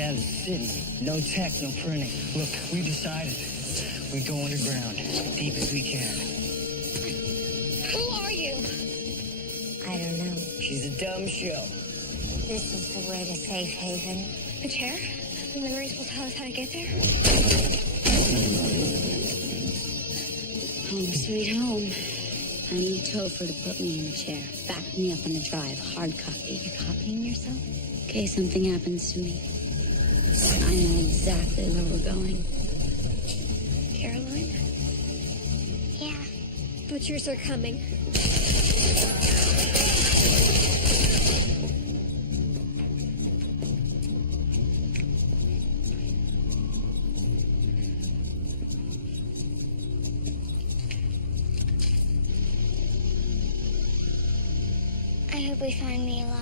out of the city. No tech, no printing. Look, we decided we go underground, as deep as we can. Who are you? I don't know. She's a dumb show. This is the way to safe haven. The chair? The memories will tell us how to get there? Home sweet home. I need Topher to put me in the chair. Back me up on the drive. Hard copy. You're copying yourself? In case something happens to me. I know exactly where we're going. Caroline? Yeah. Butchers are coming. I hope we find me alive.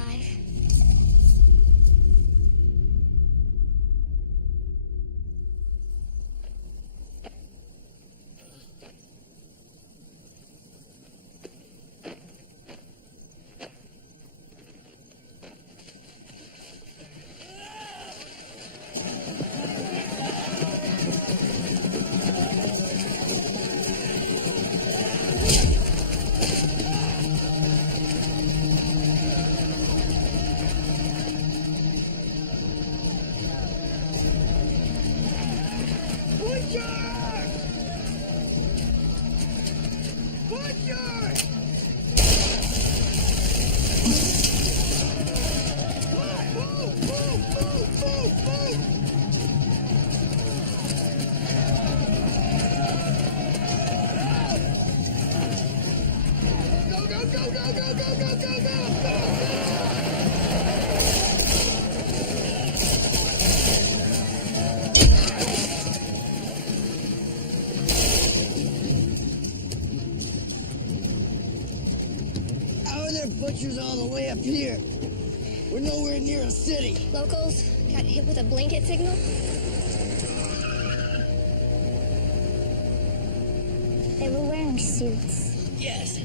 Butchers all the way up here. We're nowhere near a city. Locals got hit with a blanket signal? They were wearing suits. Yes.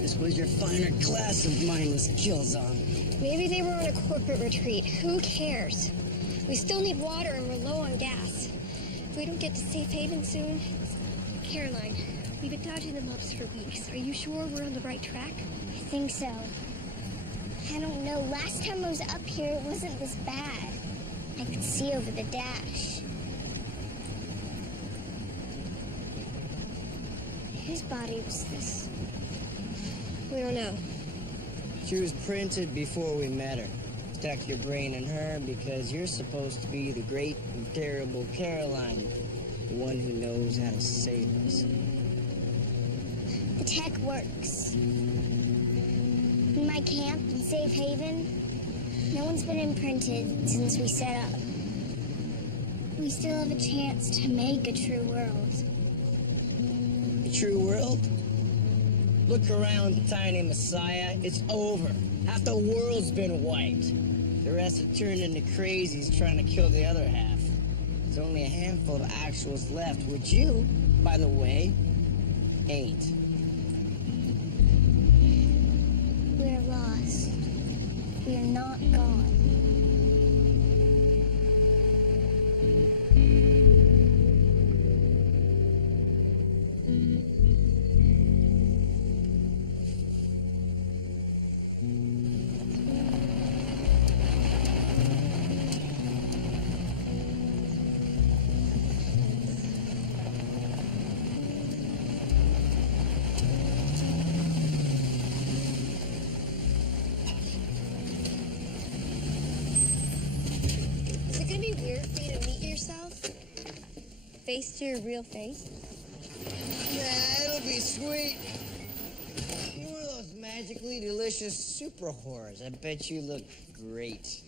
This was your finer class of mindless kill zone. Maybe they were on a corporate retreat. Who cares? We still need water and we're low on gas. If we don't get to safe haven soon... Caroline, we've been dodging the mobs for weeks. Are you sure we're on the right track? I think so. I don't know. Last time I was up here, it wasn't this bad. I could see over the dash. Whose body was this? We don't know. She was printed before we met her. Stuck your brain in her because you're supposed to be the great and terrible Caroline, the one who knows how to save us. The tech works. In my camp in Safe Haven, no one's been imprinted since we set up. We still have a chance to make a true world. A true world? Look around, tiny Messiah. It's over. Half the world's been wiped. The rest have turned into crazies trying to kill the other half. There's only a handful of actuals left, which you, by the way, ain't. We're lost. We are not gone. Face to your real face? Nah, it'll be sweet. You're one of those magically delicious super whores. I bet you look great.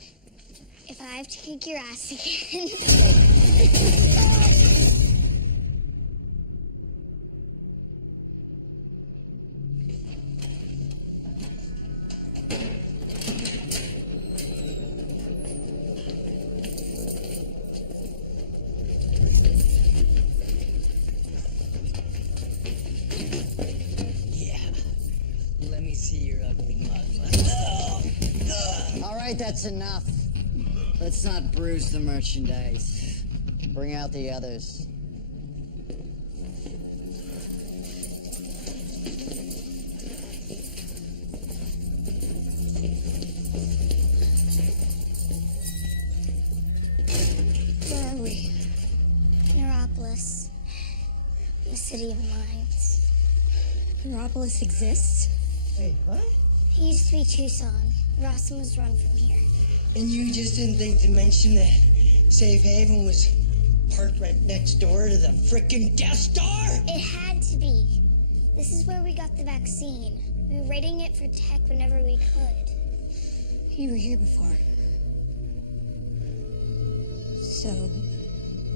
If I have to kick your ass again. All right, that's enough. Let's not bruise the merchandise. Bring out the others. Where are we? Neuropolis. The city of mines. Neuropolis exists? Hey, what? It used to be Tucson. Rostam was run from here. And you just didn't think to mention that Safe Haven was parked right next door to the frickin' Death Star? It had to be. This is where we got the vaccine. We were raiding it for tech whenever we could. You were here before. So,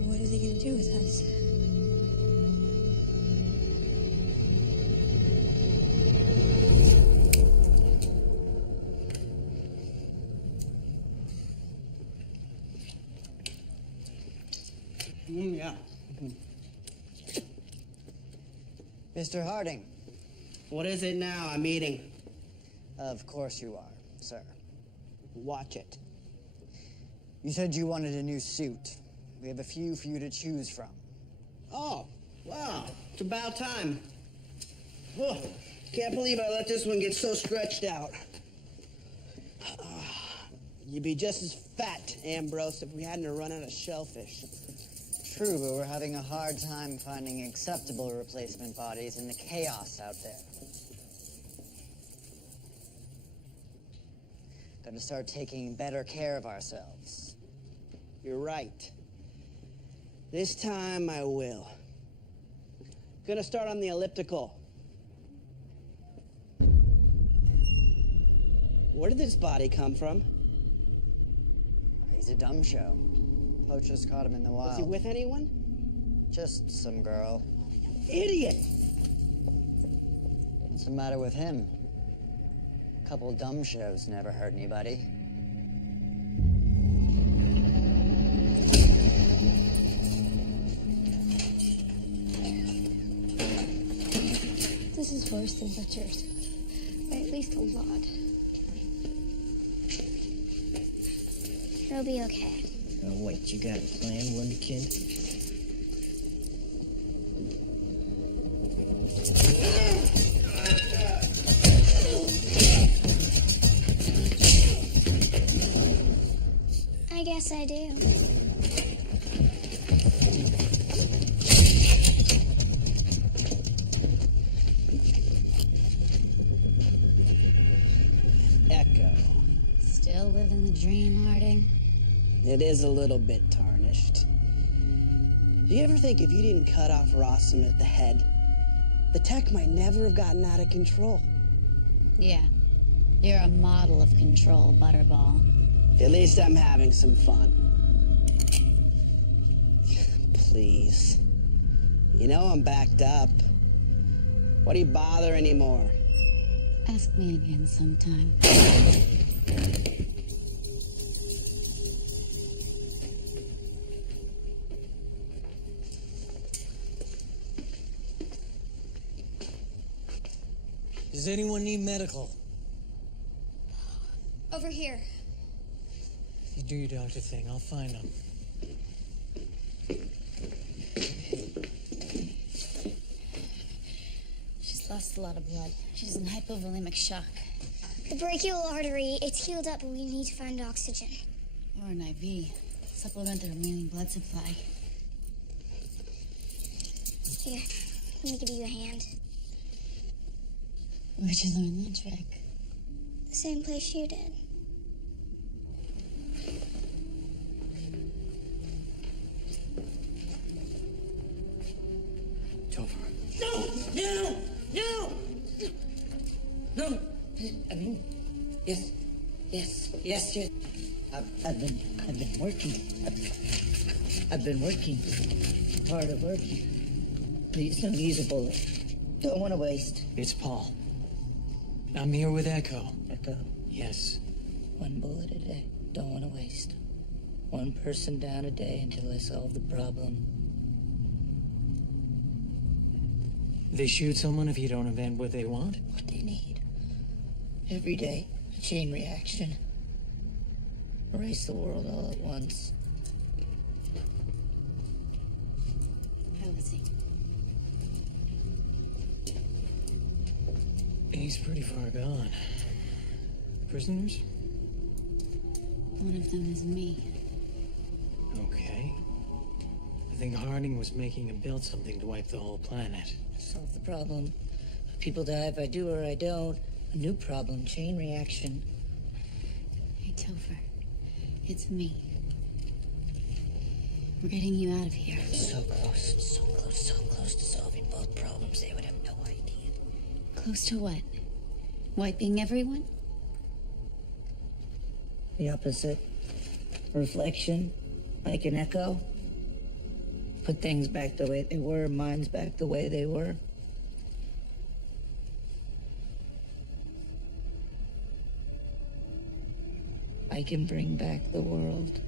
what are they gonna do with us? Yeah. Mr. Harding. What is it now? I'm eating. Of course you are, sir. Watch it. You said you wanted a new suit. We have a few for you to choose from. Oh, wow. It's about time. Oh, can't believe I let this one get so stretched out. You'd be just as fat, Ambrose, if we hadn't run out of shellfish. True, but we're having a hard time finding acceptable replacement bodies in the chaos out there. Gotta start taking better care of ourselves. You're right. This time I will. Gonna start on the elliptical. Where did this body come from? He's a dumb show. Poachers caught him in the wild. Was he with anyone? Just some girl. Idiot! What's the matter with him? A couple dumb shows never hurt anybody. This is worse than Butcher's. By at least a lot. It'll be okay. Oh, wait, you got a plan, Wonderkin? I guess I do. Echo. Still living the dream, Harding? It is a little bit tarnished. Do you ever think if you didn't cut off Rostam at the head, the tech might never have gotten out of control? Yeah. You're a model of control, Butterball. At least I'm having some fun. Please. You know I'm backed up. Why do you bother anymore? Ask me again sometime. Does anyone need medical? Over here. You do your doctor thing. I'll find them. She's lost a lot of blood. She's in hypovolemic shock. The brachial artery, it's healed up, but we need to find oxygen. Or an IV. Supplement the remaining blood supply. Here, let me give you a hand. Where'd you learn that trick? The same place you did. No! I mean, yes. I've been working. I've been working. Hard at working. Please don't use a bullet. Don't want to waste. It's Paul. I'm here with Echo. Echo, Yes. one bullet a day. Don't want to waste. One person down a day until I solve the problem. They shoot someone if you don't invent what they want? What they need. Every day, a chain reaction. Erase the world all at once. How is he? He's pretty far gone. Prisoners? One of them is me. Okay. I think Harding was making him build something to wipe the whole planet. Solve the problem. People die if I do or I don't. A new problem, chain reaction. Hey, Topher. It's me. We're getting you out of here. So close to solving both problems. They would have no idea. Close to what? Wiping everyone? The opposite. Reflection, like an echo. Put things back the way they were, minds back the way they were. I can bring back the world.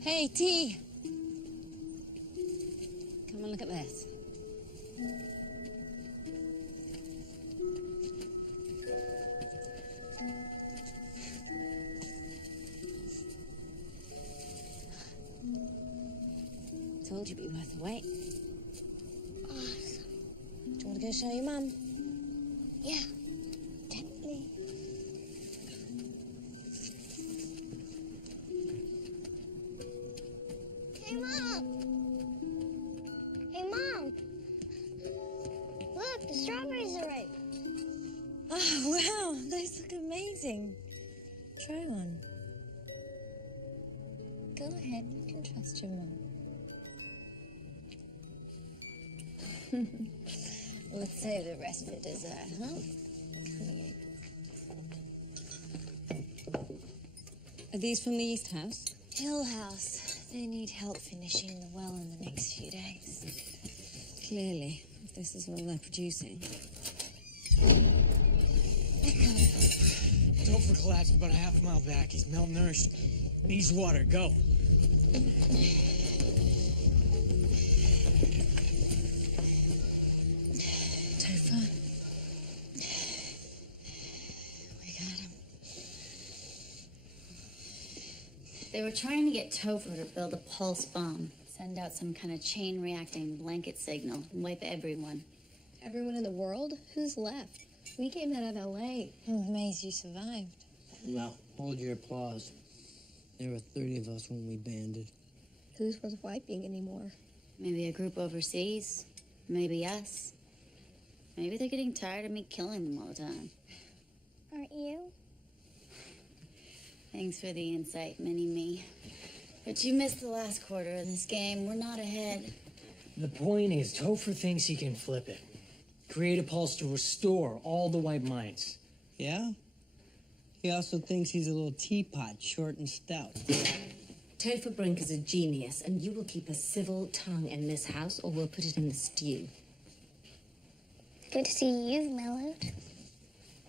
Hey, T! Come and look at this. Told you'd be worth the wait. Awesome. Do you want to go show your mum? Yeah, definitely. Hey, Mom! Hey, Mom! Look, the strawberries are ripe. Oh, wow, those look amazing. Try one. Go ahead, you can trust your mum. Let's save the rest for dessert, huh? Are these from the East House? Hill House. They need help finishing the well in the next few days. Clearly, if this is all they're producing. Topher collapsed about a half mile back. He's malnourished. Needs water. Go. Topher. We got him. They were trying to get Topher to build a pulse bomb, send out some kind of chain-reacting blanket signal, and wipe everyone. Everyone in the world? Who's left? We came out of L.A. I'm amazed you survived. Well, hold your applause. There were 30 of us when we banded. Who's worth wiping anymore? Maybe a group overseas. Maybe us. Maybe they're getting tired of me killing them all the time. Aren't you? Thanks for the insight, Mini-Me. But you missed the last quarter of this game. We're not ahead. The point is, Topher thinks he can flip it. Create a pulse to restore all the white minds. Yeah? He also thinks he's a little teapot, short and stout. Topher Brink is a genius, and you will keep a civil tongue in this house, or we'll put it in the stew. Good to see you've mellowed.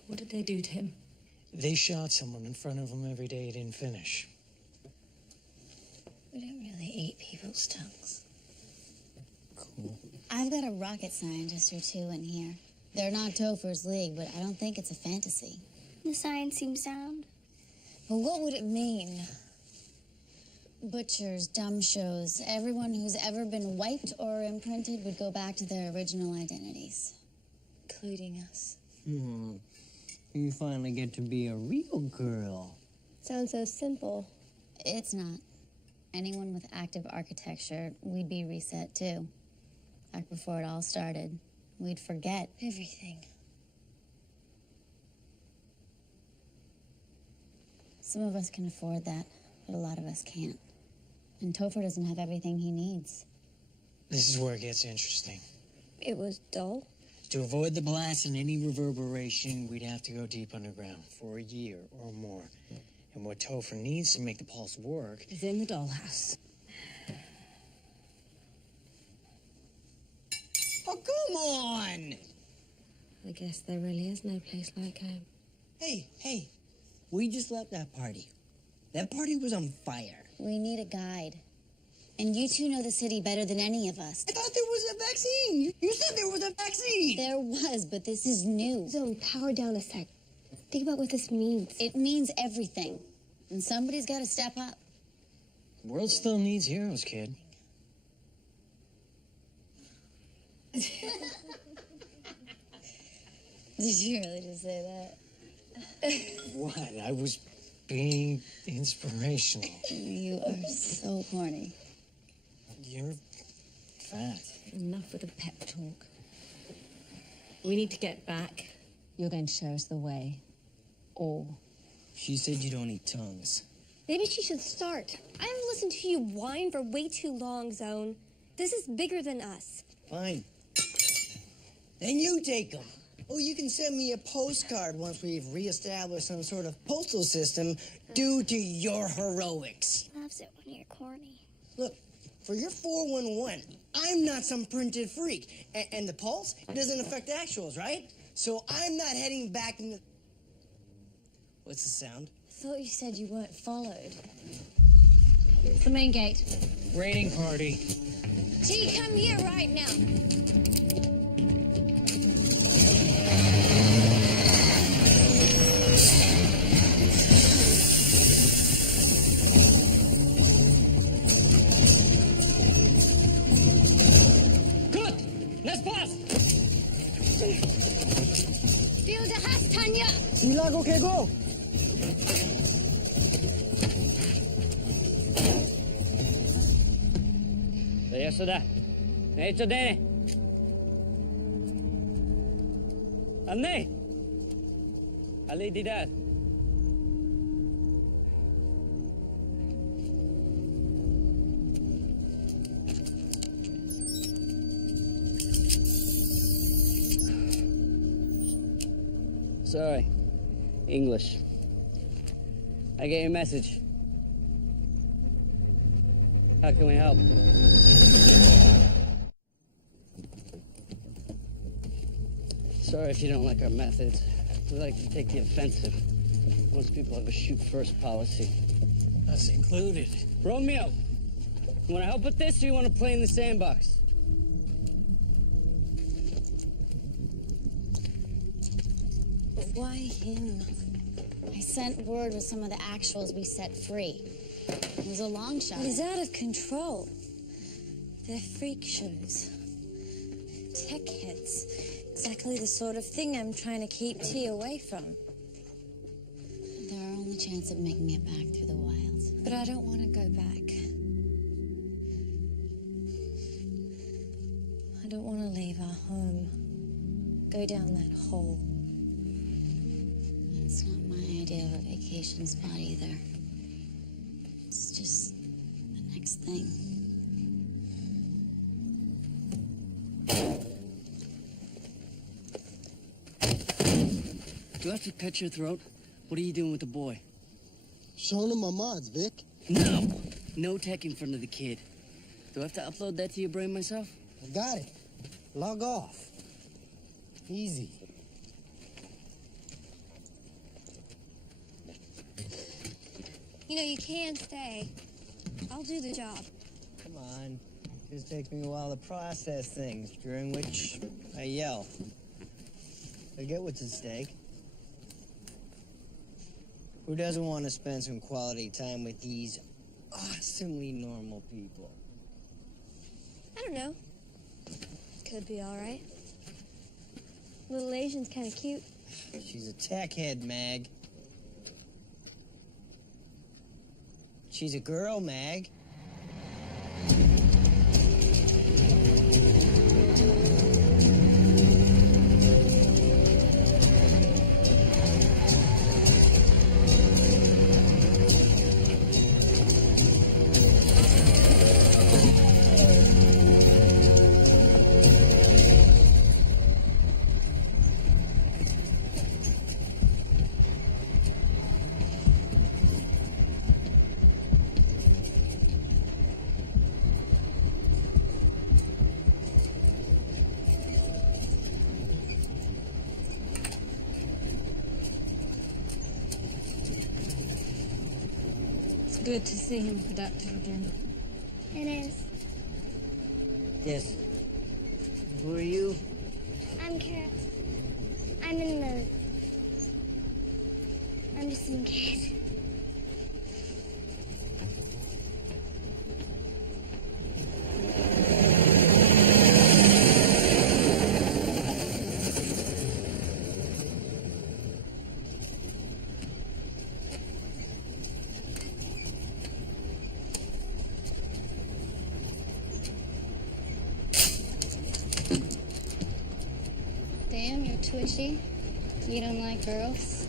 What did they do to him? They shot someone in front of him every day he didn't finish. We don't really eat people's tongues. Cool. I've got a rocket scientist or two in here. They're not Topher's league, but I don't think it's a fantasy. The science seems sound. But what would it mean? Butchers, dumb shows, everyone who's ever been wiped or imprinted would go back to their original identities. Including us. You finally get to be a real girl. Sounds so simple. It's not. Anyone with active architecture, we'd be reset too. Back before it all started, we'd forget. Everything. Some of us can afford that, but a lot of us can't. And Topher doesn't have everything he needs. This is where it gets interesting. It was dull. To avoid the blast and any reverberation, we'd have to go deep underground for a year or more. And what Topher needs to make the pulse work Is in the DollHouse. Oh, come on! I guess there really is no place like home. Hey, we just left that party. That party was on fire. We need a guide. And you two know the city better than any of us. I thought there was a vaccine. You said there was a vaccine. There was, but this is new. Zone, power down a sec. Think about what this means. It means everything. And somebody's got to step up. The world still needs heroes, kid. Did you really just say that? What? I was being inspirational. You are so corny. You're fat. Enough with the pep talk. We need to get back. You're going to show us the way. Or... She said you don't eat tongues. Maybe she should start. I haven't listened to you whine for way too long, Zone. This is bigger than us. Fine. Then you take them. Oh, you can send me a postcard once we've reestablished some sort of postal system due to your heroics. Loves it when you're corny. Look, for your 411, I'm not some printed freak. And the pulse, it doesn't affect actuals, right? So I'm not heading back in the... What's the sound? I thought you said you weren't followed. It's the main gate. Raiding party. T, come here right now. Good! Let's pass! Feel the house, Tanya! Silago que go! Ya sudah. Itu deh. Aneh. Ali tidak. Sorry. English. I get your message. How can we help? Sorry if you don't like our methods. We like to take the offensive. Most people have a shoot first policy. Us included. Romeo, you want to help with this or you want to play in the sandbox? But why him? I sent word with some of the actuals we set free. It was a long shot. He's out of control. They're freak shows. Tech heads. Exactly the sort of thing I'm trying to keep T away from. They're our only chance of making it back through the wilds. But I don't want to go back. I don't want to leave our home. Go down that hole. It's not my idea of a vacation spot either. It's just the next thing. Do I have to cut your throat? What are you doing with the boy? Showing him my mods, Vic. No! No tech in front of the kid. Do I have to upload that to your brain myself? I got it. Log off. Easy. You know, you can stay. I'll do the job. Come on. Just takes me a while to process things, during which I yell. I get what's at stake. Who doesn't want to spend some quality time with these awesomely normal people? I don't know. Could be all right. Little Asian's kind of cute. She's a tech head, Mag. She's a girl, Mag. Good to see him productive again. It is. Yes. Who are you? I'm Kara. I'm in the... I'm just some kid. Damn, you're twitchy. You don't like girls?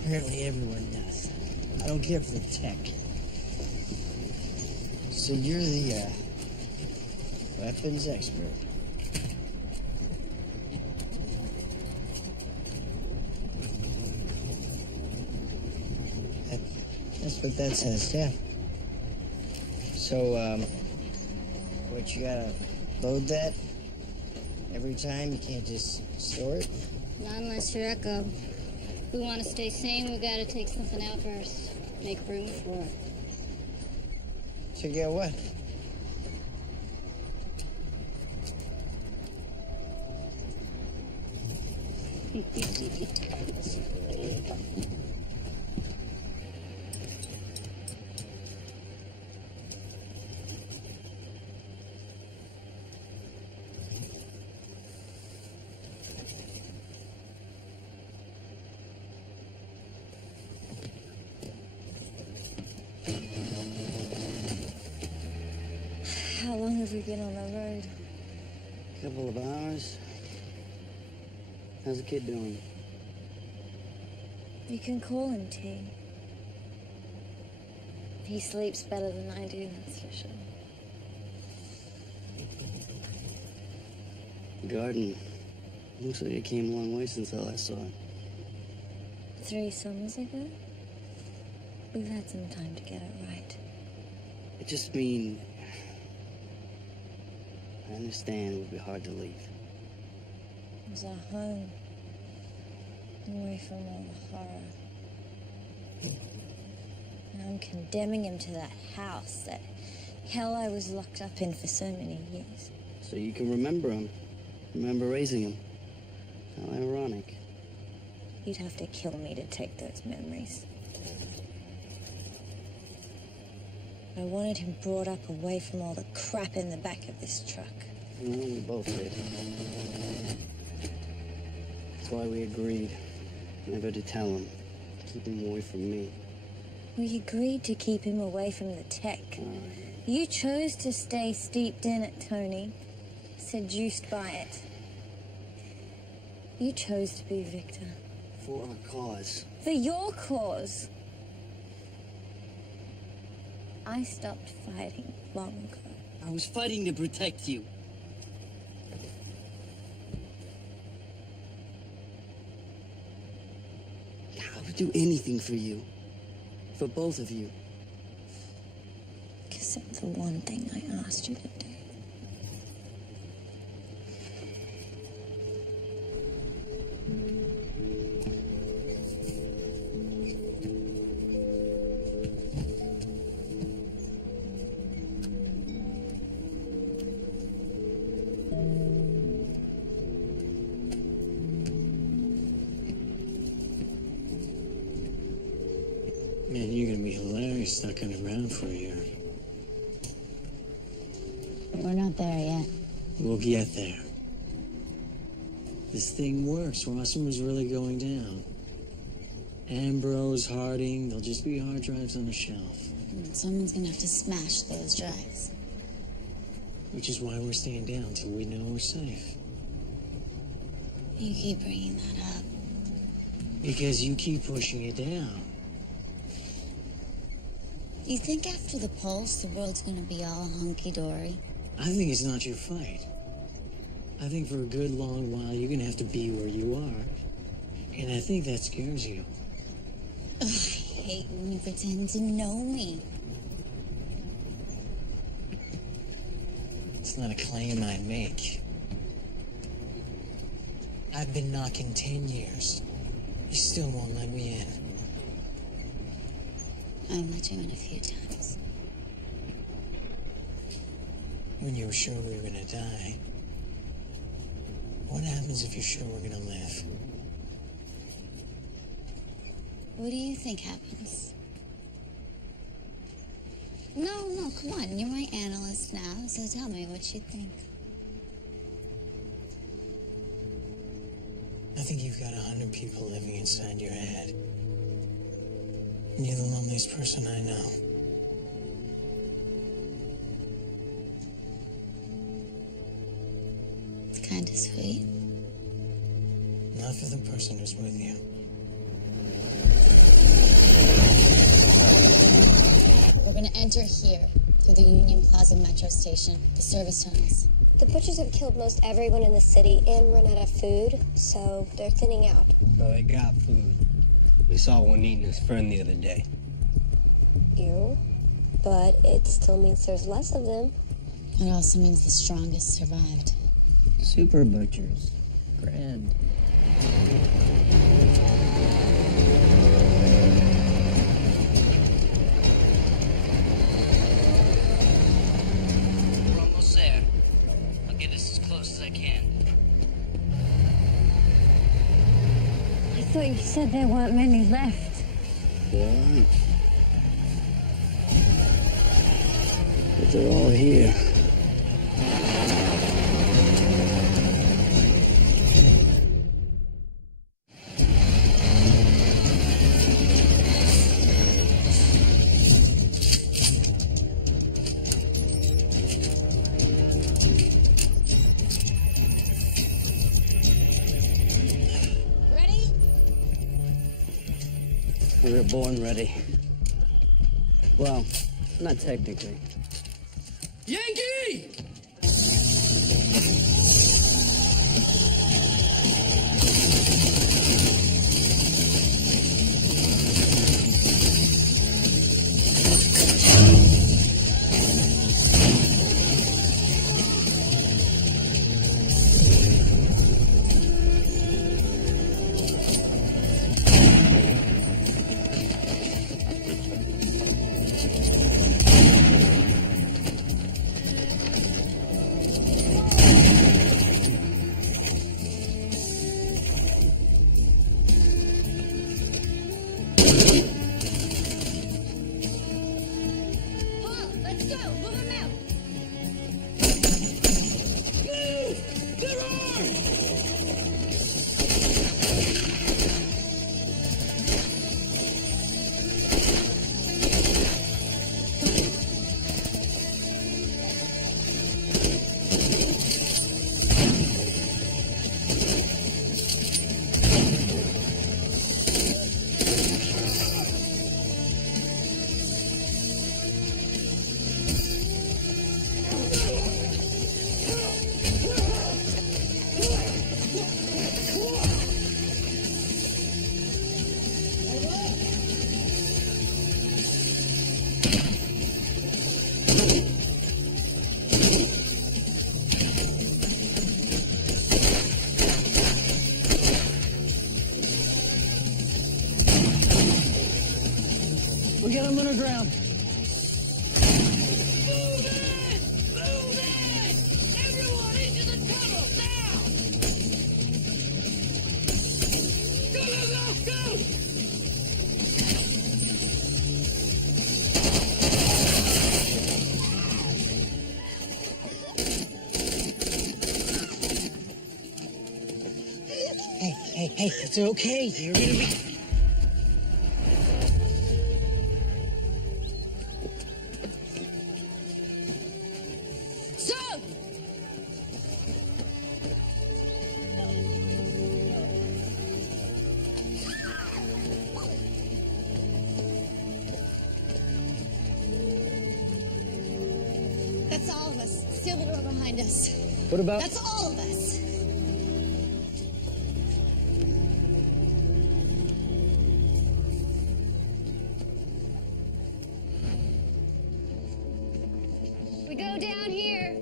Apparently everyone does. I don't care for the tech. So you're the, weapons expert. That's what that says, yeah. So, what, you gotta load that every time? You can't just store it? Not unless you're Echo. If we want to stay sane, we gotta take something out first. Make room for it. To get what? How long have we been on the road? Couple of hours. How's the kid doing? You can call him T. He sleeps better than I do, that's for sure. The garden. Looks like it came a long way since I last saw it. 3 summers ago? We've had some time to get it right. I just mean... I understand it would be hard to leave. It was our home. Away from all the horror. Now I'm condemning him to that house, that hell I was locked up in for so many years. So you can remember him. Remember raising him. How ironic. You'd have to kill me to take those memories. I wanted him brought up away from all the crap in the back of this truck. Well, we both did. That's why we agreed never to tell him. Keep him away from me. We agreed to keep him away from the tech. You chose to stay steeped in it, Tony. Seduced by it. You chose to be Victor. For our cause. For your cause. I stopped fighting long ago. I was fighting to protect you. I would do anything for you. For both of you. Except the one thing I asked you to do. Man, you're gonna be hilarious stuck underground for a year. We're not there yet. We'll get there. This thing works. Rossum really going down. Ambrose, Harding, they'll just be hard drives on a shelf. Someone's gonna have to smash those drives. Which is why we're staying down till we know we're safe. You keep bringing that up. Because you keep pushing it down. You think after the pulse, the world's gonna be all hunky-dory? I think it's not your fight. I think for a good long while, you're gonna have to be where you are. And I think that scares you. Ugh, I hate when you pretend to know me. It's not a claim I make. I've been knocking 10 years. You still won't let me in. I've let you in a few times. When you were sure we were gonna die. What happens if you're sure we're gonna live? What do you think happens? No, come on. You're my analyst now, so tell me what you think. I think you've got 100 people living inside your head. And you're the loneliest person I know. It's kind of sweet. Not for the person who's with you. We're gonna enter here, through the Union Plaza metro station, the service tunnels. The butchers have killed most everyone in the city and run out of food, so they're thinning out. No, they got food. We saw one eating his friend the other day. Ew. But it still means there's less of them. It also means the strongest survived. Super butchers. Grand. We're almost there. I'll get us as close as I can. I thought you said there weren't many left. Yeah. But they're all here. We were born ready. Well, not technically. Yankee! We'll get them underground. Hey, it's okay. You're gonna be... That's all of us. Seal the door behind us. What about... That's all of us. We go down here.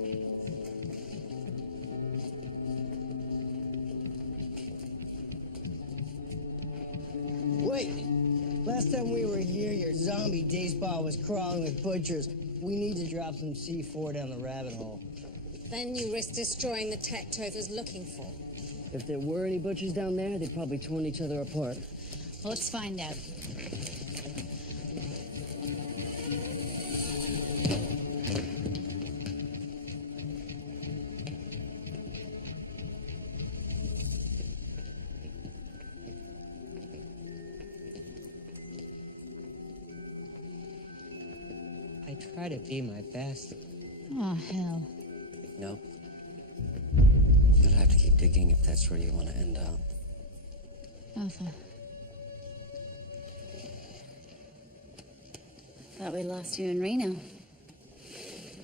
Wait! Last Last time we were here, your zombie day spa was crawling with butchers. We need to drop some C4 down the rabbit hole. Then you risk destroying the tech Topher's looking for. If there were any butchers down there, they'd probably torn each other apart. Well, let's find out. I try to be my best. Oh, hell. No. You'll have to keep digging if that's where you want to end up. Alpha. Thought we lost you in Reno.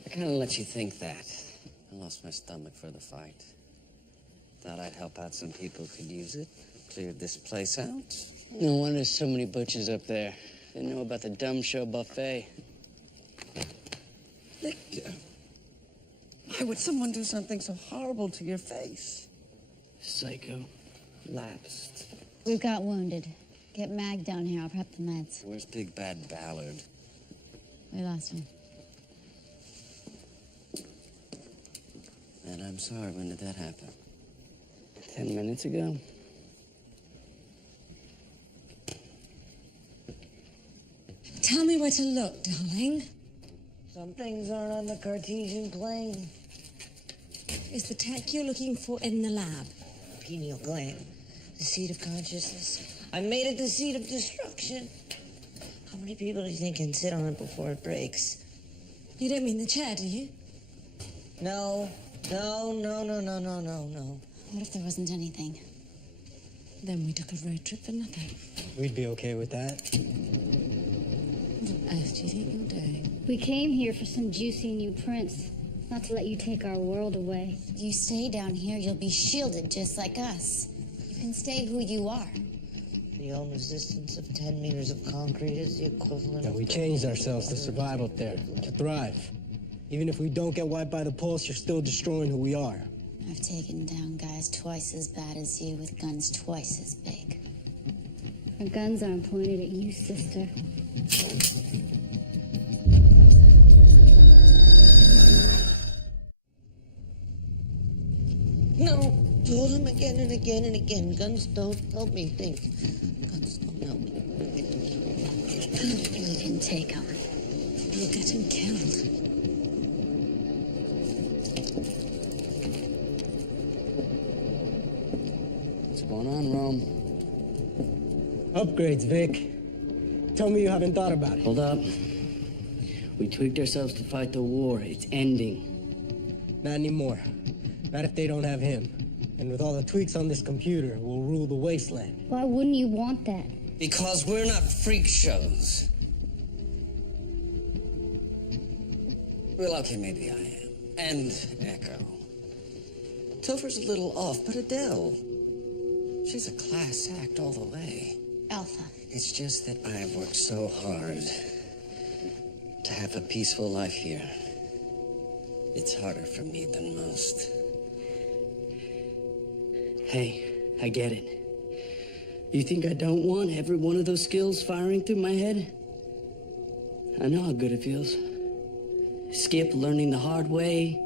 I kind of let you think that. I lost my stomach for the fight. Thought I'd help out some people who could use it. Cleared this place out. No wonder there's so many butchers up there. Didn't know about the dumb show buffet. Victor, why would someone do something so horrible to your face? Psycho. Lapsed. We've got wounded. Get Mag down here. I'll prep the meds. Where's Big Bad Ballard? We lost him. And I'm sorry, when did that happen? 10 minutes ago. Tell me where to look, darling. Some things aren't on the Cartesian plane. Is the tech you're looking for in the lab? Pineal gland, the seat of consciousness. I made it the seat of destruction. How many people do you think can sit on it before it breaks? You don't mean the chair, do you? No. What if there wasn't anything? Then we took a road trip for nothing. We'd be okay with that. What on earth do you think you're doing? We came here for some juicy new prints, not to let you take our world away. You stay down here, you'll be shielded just like us. You can stay who you are. The old resistance of 10 meters of concrete is the equivalent Yeah, of... we changed ourselves to survive up there, to thrive. Even if we don't get wiped by the pulse, you're still destroying who we are. I've taken down guys twice as bad as you with guns twice as big. Our guns aren't pointed at you, sister. No, told him again and again and again. Guns don't help me think. Guns don't help me. You can take them. You'll get him killed. What's going on, Rome? Upgrades, Vic. Tell me you haven't thought about it. Hold up. We tweaked ourselves to fight the war. It's ending. Not anymore. Not if they don't have him. And with all the tweaks on this computer, we'll rule the wasteland. Why wouldn't you want that? Because we're not freak shows. Well, okay, maybe I am. And Echo. Topher's a little off, but Adele, she's a class act all the way. Alpha. It's just that I've worked so hard to have a peaceful life here. It's harder for me than most. Hey, I get it. You think I don't want every one of those skills firing through my head? I know how good it feels. Skip learning the hard way.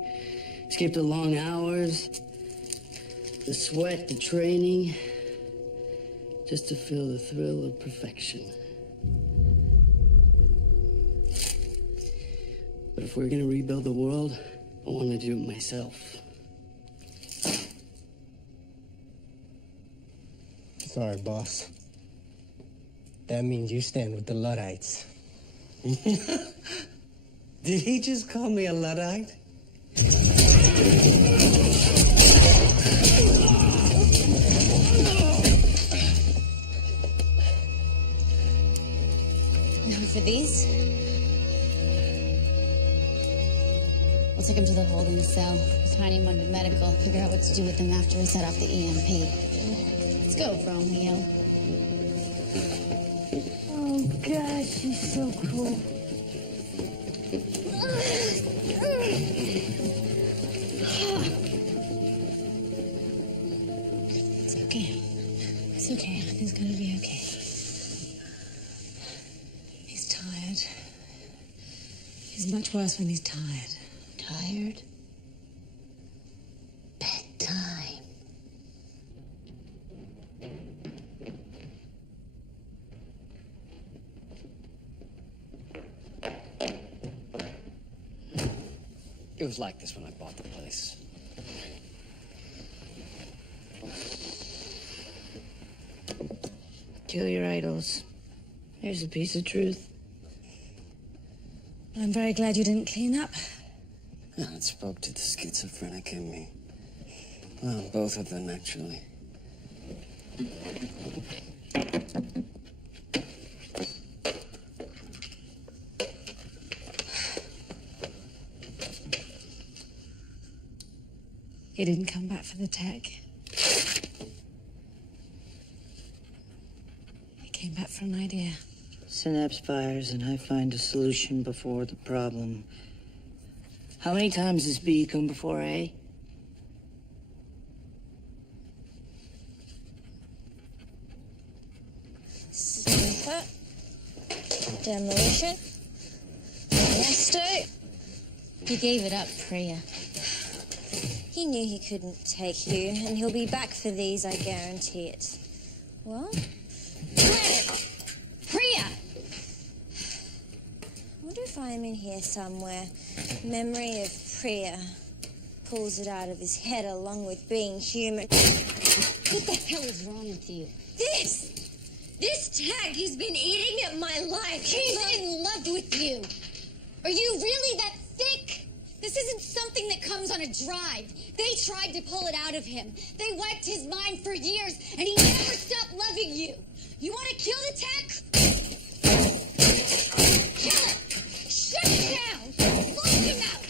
Skip the long hours. The sweat, the training. Just to feel the thrill of perfection. But if we're gonna rebuild the world, I want to do it myself. Sorry, boss. That means you stand with the Luddites. Did he just call me a Luddite? Now for these, we'll take them to the holding cell. Tiny one to medical. Figure out what to do with them after we set off the EMP. Let's go, Romeo. Oh, gosh, she's so cool. It's okay. It's okay. Everything's gonna be okay. much worse when he's tired. Tired? Bedtime. It was like this when I bought the place. Kill your idols. Here's a piece of truth. I'm very glad you didn't clean up. Yeah, it spoke to the schizophrenic in me. Well, both of them, actually. He didn't come back for the tech. He came back for an idea. Synapse fires and I find a solution before the problem. How many times has B come before A? Sniper. Demolition. Resto. He gave it up, Priya. He knew he couldn't take you, and he'll be back for these, I guarantee it. What? Priya! I wonder if I'm in here somewhere. Memory of Priya. Pulls it out of his head along with being human. What the hell is wrong with you? This tag has been eating at my life. He's in love with you. Are you really that thick? This isn't something that comes on a drive. They tried to pull it out of him. They wiped his mind for years, and he never stopped loving you. You want to kill the tech? Kill it! Shut it down! Lock him out!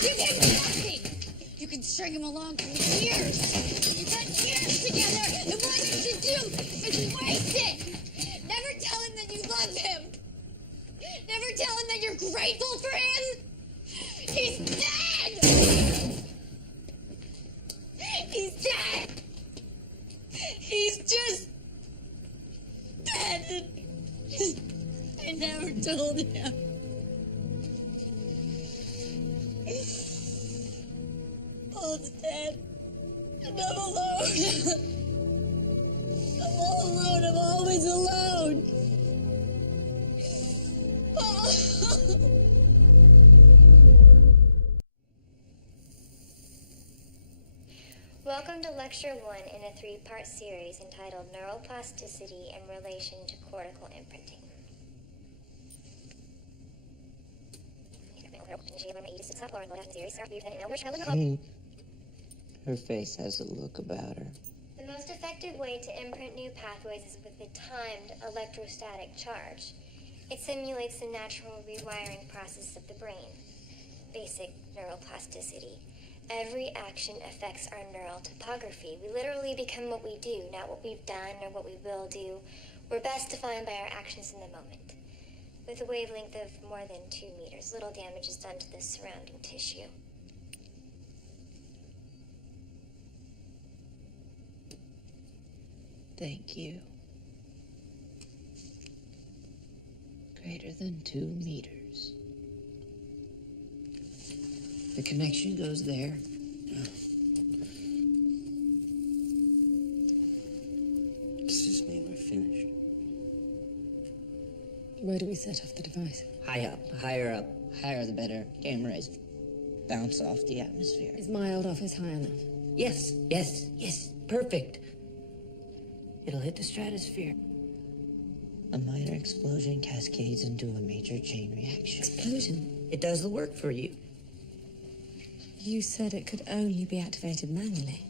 Give him nothing! You can string him along for years. You've got years together, and what you should do is waste it! Never tell him that you love him! Never tell him that you're grateful for him! He's dead! He's dead! He's just dead! I never told him. Paul's dead. And I'm alone. I'm all alone. I'm always alone. Paul! Welcome to Lecture 1 in a 3-part series entitled Neuroplasticity in Relation to Cortical Imprinting. Her face has a look about her. The most effective way to imprint new pathways is with a timed electrostatic charge. It simulates the natural rewiring process of the brain. Basic neuroplasticity. Every action affects our neural topography. We literally become what we do, not what we've done or what we will do. We're best defined by our actions in the moment. With a wavelength of more than 2 meters, little damage is done to the surrounding tissue. Thank you. Greater than 2 meters. The connection goes there. Excuse me, we're finished. Where do we set off the device? High up, higher up. Higher the better. Gamma rays bounce off the atmosphere. Is my old office high enough? Yes, yes, yes. Perfect. It'll hit the stratosphere. A minor explosion cascades into a major chain reaction. Explosion? It does the work for you. You said it could only be activated manually.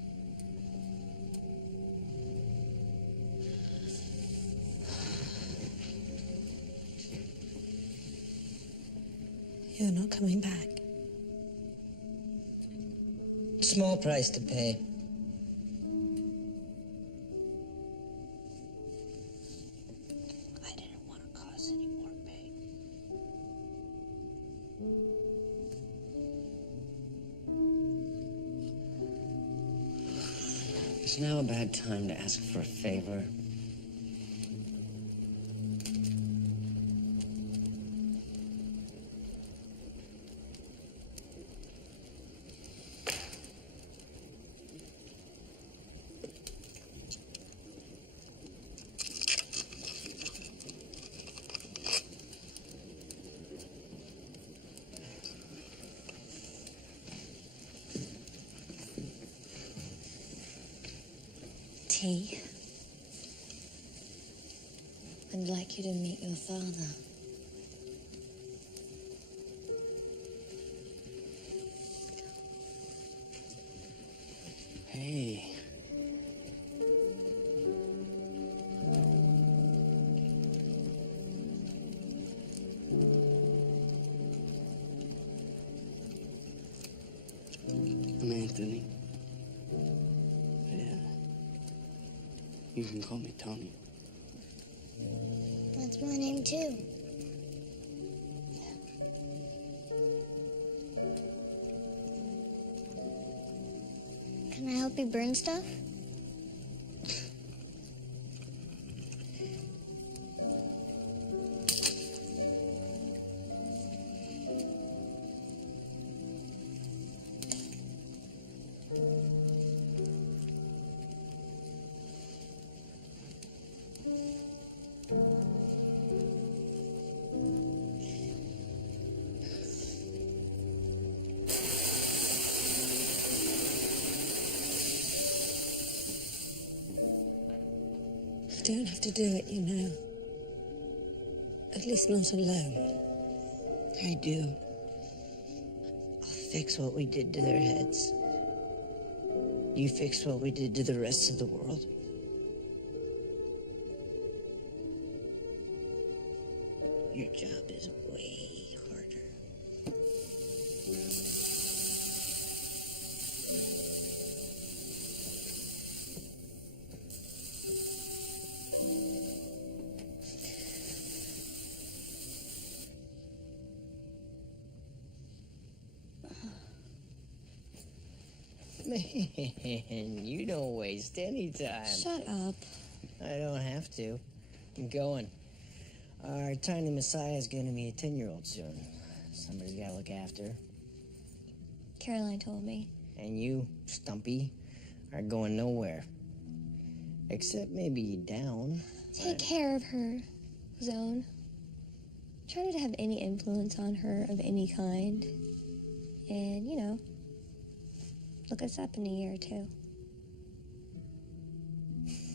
You're not coming back. Small price to pay. I didn't want to cause any more pain. Is now a bad time to ask for a favor? tea. I'd like you to meet your father. Hey. I'm Anthony. Yeah. You can call me Tony. That's my name, too. Can I help you burn stuff? You don't have to do it, you know. At least not alone. I do. I'll fix what we did to their heads. You fix what we did to the rest of the world. Your job is way harder. Man, you don't waste any time. Shut up. I don't have to. I'm going. Our tiny Messiah is going to be a 10-year-old soon. Somebody's got to look after her. Caroline told me. And you, Stumpy, are going nowhere. Except maybe down. Take care of her, Zone. Try not to have any influence on her of any kind. And, you know, look us up in a year or two.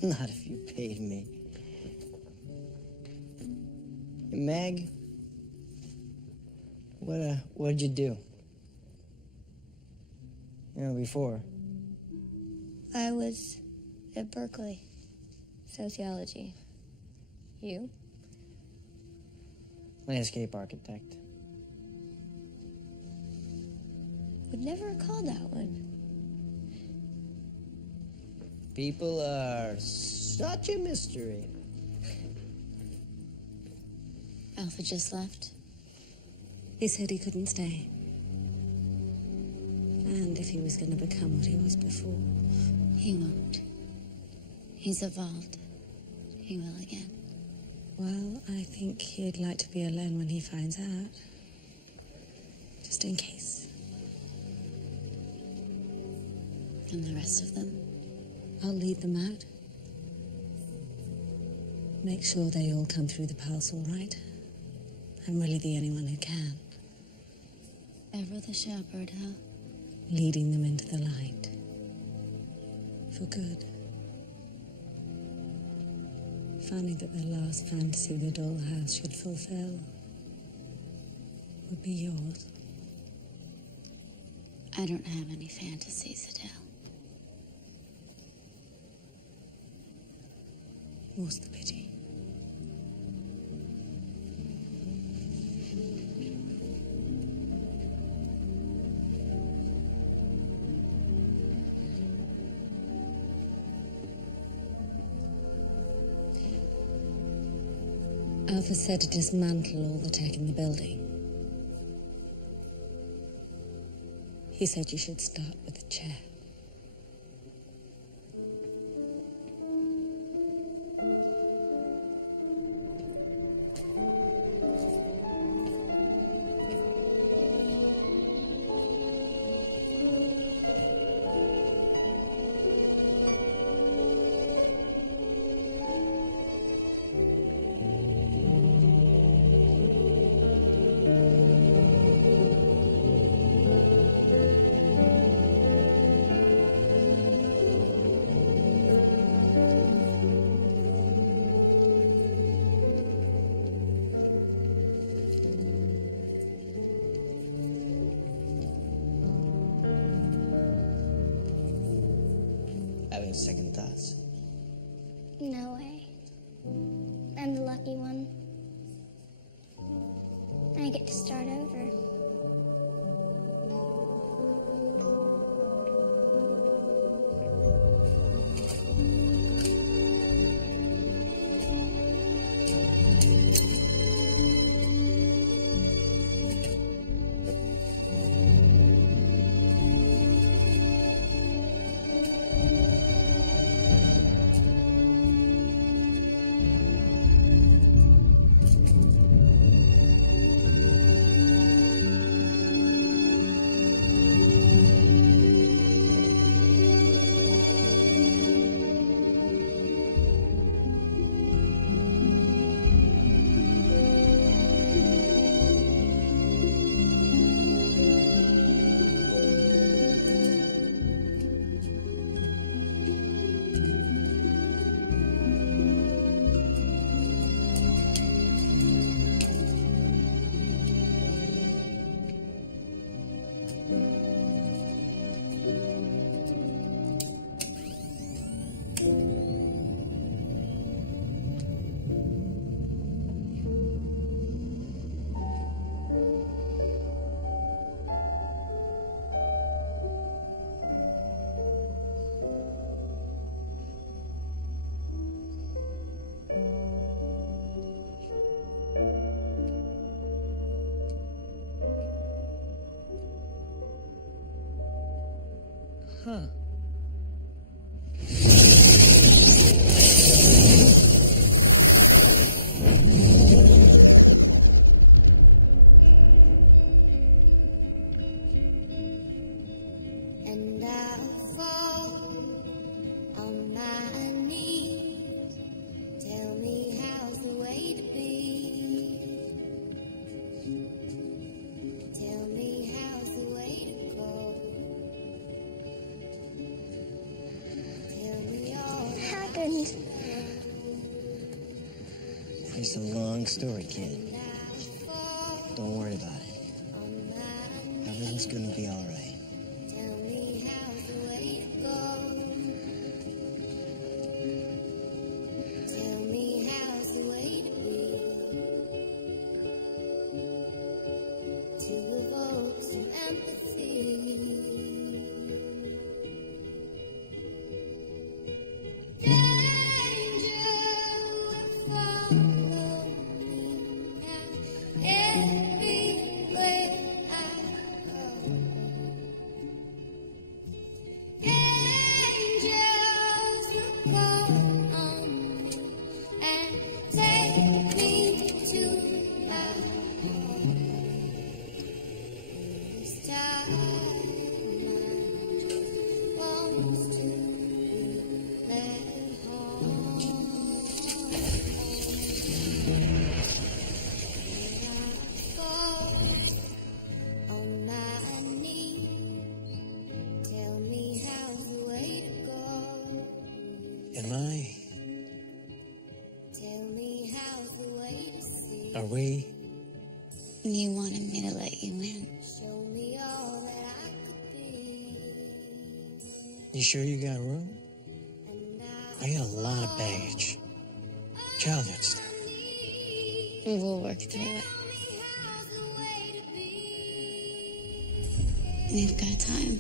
Not if you paid me. Hey, Mag, what'd you do? You know, before. I was at Berkeley. Sociology. You? Landscape architect. Would never recall that one. People are such a mystery. Alpha just left. He said he couldn't stay. And if he was going to become what he was before... He won't. He's evolved. He will again. Well, I think he'd like to be alone when he finds out. Just in case. And the rest of them? I'll lead them out. Make sure they all come through the pass all right. I'm really the only one who can. Ever the shepherd, huh? Leading them into the light. For good. Finding that the last fantasy the DollHouse should fulfill would be yours. I don't have any fantasies, Adele. More's the pity. Alpha said to dismantle all the tech in the building. He said you should start with the chair. having second thoughts? No way. I'm the lucky one. I get to start over. Huh. And I'll fall on my knees. Tell me how's the way to be. Tell me how's the way to go. Tell me all What happened? It's a long story, kid. Don't worry about it. Everything's gonna be all right. Tell me how's the way to go. Tell me how's the way to be. To evoke some empathy. Danger will follow me now. Everywhere I go. Angels will call on me and take me to my home. This time I want to be let home. I fall on my knees. Tell me how's the way to go. Am I? Tell me how's the way to see. Are we? You wanted me to let you in. Show me all that I could be. You sure you got room? I got a lot of baggage. Childhood stuff. We will work through it. We've got time.